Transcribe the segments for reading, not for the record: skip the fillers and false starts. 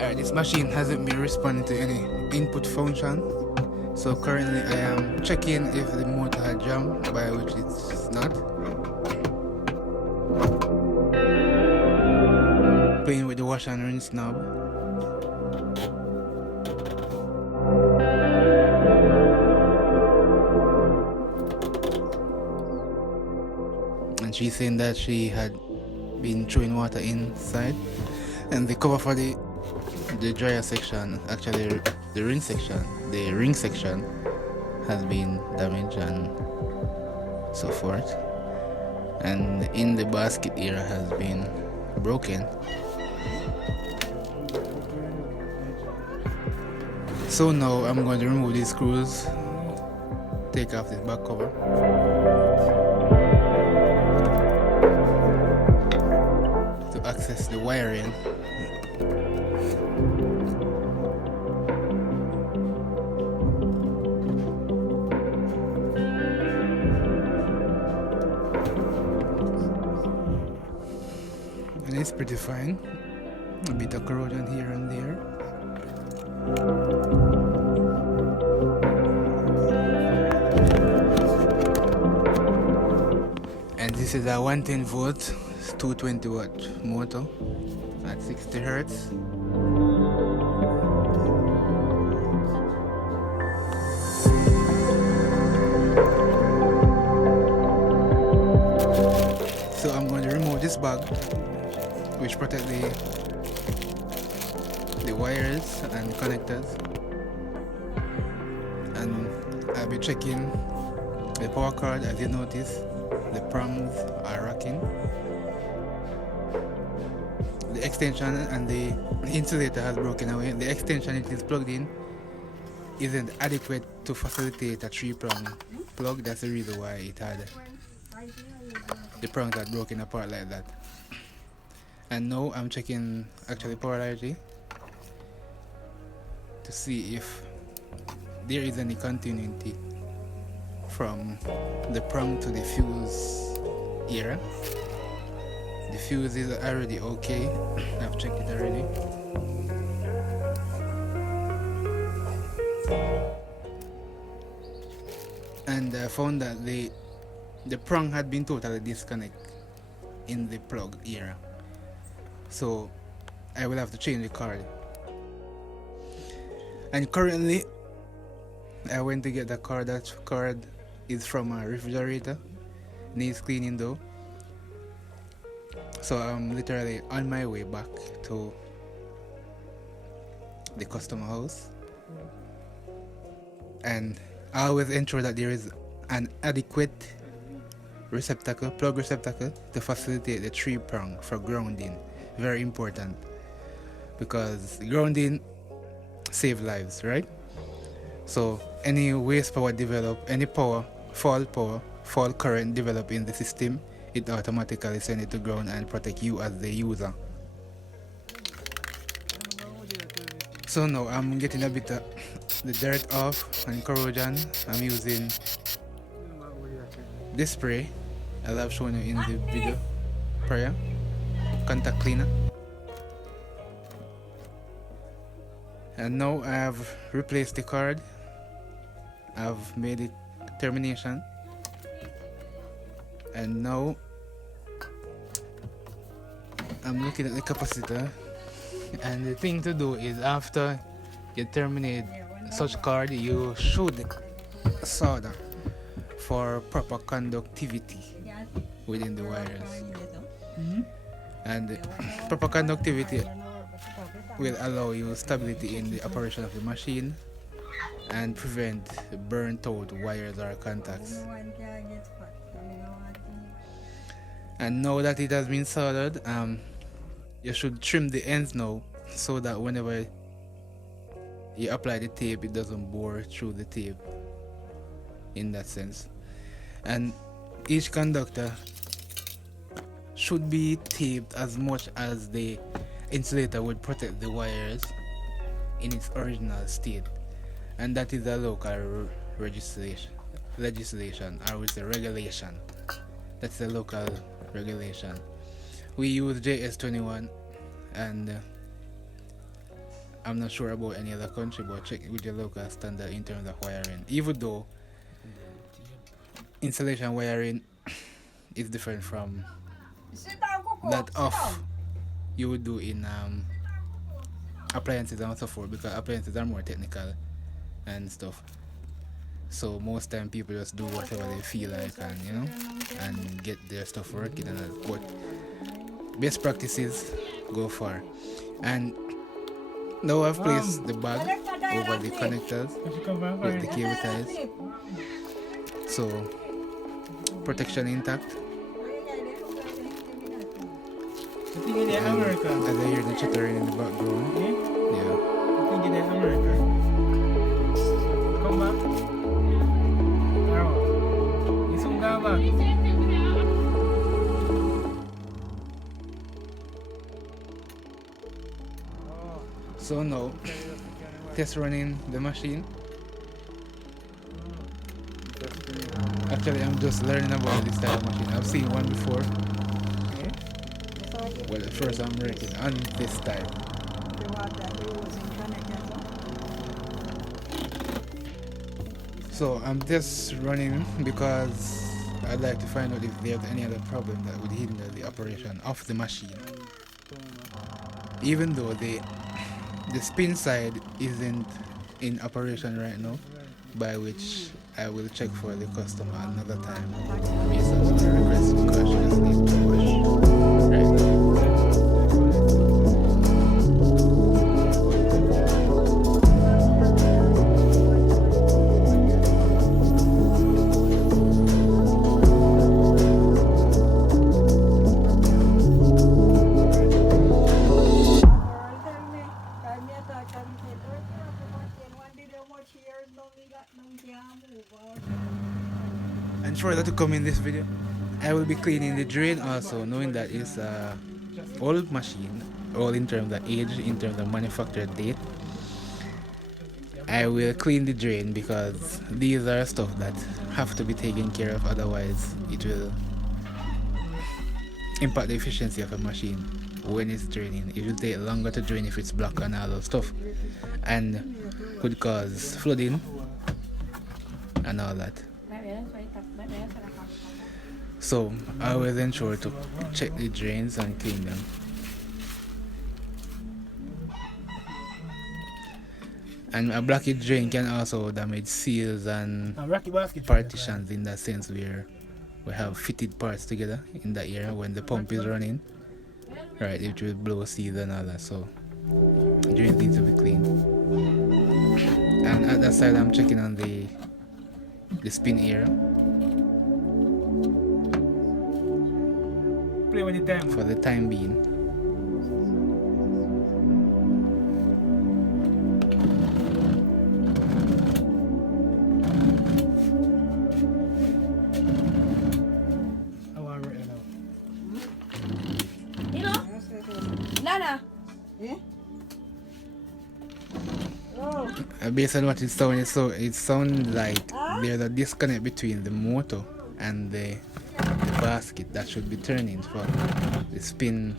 Alright, this machine hasn't been responding to any input function. So currently I am checking if the motor had jammed, by which it's not. Playing with the wash and rinse knob. And she's saying that she had been throwing water inside, and the cover for the dryer section, actually the ring section has been damaged and so forth, and in the basket area has been broken. So now I'm going to remove these screws, take off this back cover, to access the wiring. And it's pretty fine. A bit of corrosion here and there. And this is a 110 volt 220 watt motor at 60 hertz. So I'm going to remove this bag, which protects the wires and connectors, and I'll be checking the power cord. As you notice, the prongs are rocking. The extension and the insulator has broken away. The extension it is plugged in isn't adequate to facilitate a 3-prong plug. That's the reason why it had the prongs are broken apart like that. And now I'm checking actually polarity to see if there is any continuity from the prong to the fuse here. The fuse is already okay. I've checked it already. And I found that the prong had been totally disconnected in the plug here. So I will have to change the cord. And currently I went to get the cord. That cord is from a refrigerator. Needs cleaning though. So I'm literally on my way back to the customer house. And I always ensure that there is an adequate plug receptacle to facilitate the 3-prong for grounding. Very important, because grounding saves lives, right? So any waste power develop, any fault current develop in the system, it automatically sends it to ground and protect you as the user. So now I'm getting a bit of the dirt off and corrosion. I'm using this spray as I've shown you in the video prior, contact cleaner. And now I have replaced the cord. I've made it termination, and now I'm looking at the capacitor. And the thing to do is, after you terminate such cord, you should solder for proper conductivity within the wires. And proper conductivity will allow you stability in the operation of the machine and prevent burnt out wires or contacts. And now that it has been soldered, you should trim the ends now, so that whenever you apply the tape, it doesn't bore through the tape in that sense. And each conductor should be taped as much as the insulator would protect the wires in its original state. And that is a local legislation, or we say regulation. That's a local regulation. We use JS21, and I'm not sure about any other country, but check with your local standard in terms of wiring. Even though installation wiring is different from that of you would do in appliances and so forth, because appliances are more technical and stuff. So most time people just do whatever they feel like, and and get their stuff working, and but best practices go far. And now I've placed the bag over the connectors with the cable ties, so protection intact. And as I hear the chittering in the background, yeah. Come back. So now, test running the machine. Actually, I'm just learning about this type of machine. I've seen one before. Well, at first I'm working on this type. So I'm just running because I'd like to find out if there's any other problem that would hinder the operation of the machine. Even though the spin side isn't in operation right now, by which I will check for the customer another time based on the request, because she just needs to push right now. And further to come in this video, I will be cleaning the drain also, knowing that it's a old machine, all in terms of age, in terms of manufacture date. I will clean the drain because these are stuff that have to be taken care of, otherwise it will impact the efficiency of a machine when it's draining. It will take longer to drain if it's blocked and all that stuff, and could cause flooding and all that. So I will ensure to check the drains and clean them. And a blockage drain can also damage seals and partitions, in that sense where we have fitted parts together in that area when the pump is running. Right, it will blow seals and all that, so drains need to be cleaned. And at that side I'm checking on the spin area. Play with the time. For the time being. How are we right now? You know? Nana. Yeah? Oh. Based on what it sounds, so it sounds like there's a disconnect between the motor and the basket that should be turning for the spin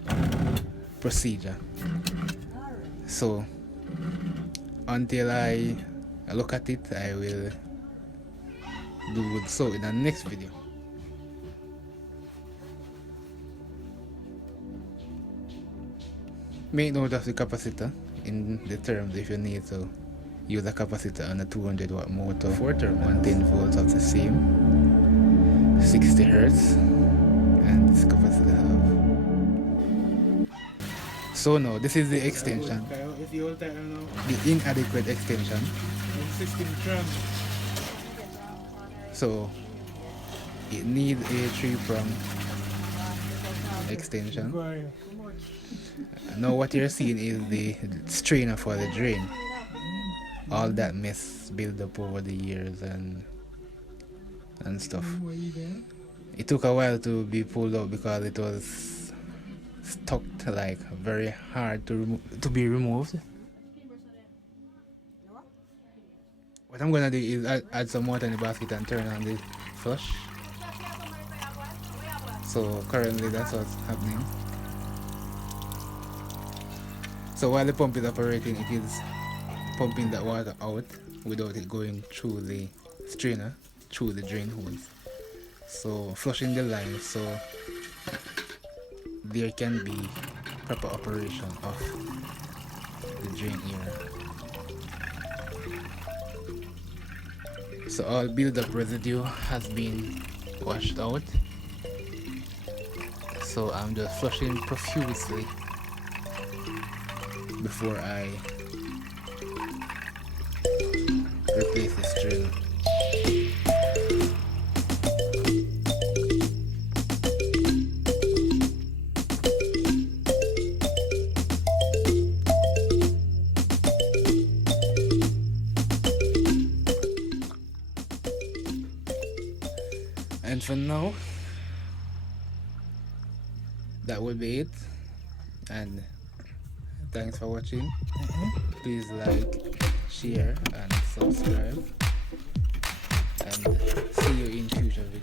procedure. So until I look at it, I will do so in the next video. Make note of the capacitor in the terms if you need to use a capacitor on a 200 watt motor. 4 term 110 volts of the same 60 hertz, and this capacitor have. So now this is the extension, the inadequate extension. So it needs a 3-prong extension. Now what you're seeing is the strainer for the drain. All that mess built up over the years and stuff. It took a while to be pulled out because it was stuck like very hard to be removed. What I'm gonna do is add some water in the basket and turn on the flush. So currently that's what's happening. So while the pump is operating, it is pumping that water out without it going through the strainer, through the drain hose. So flushing the line so there can be proper operation of the drain area. So all build-up residue has been washed out. So I'm just flushing profusely before I replace the strainer. And for now, that will be it. And thanks for watching. Please like, share, and subscribe. And see you in future videos.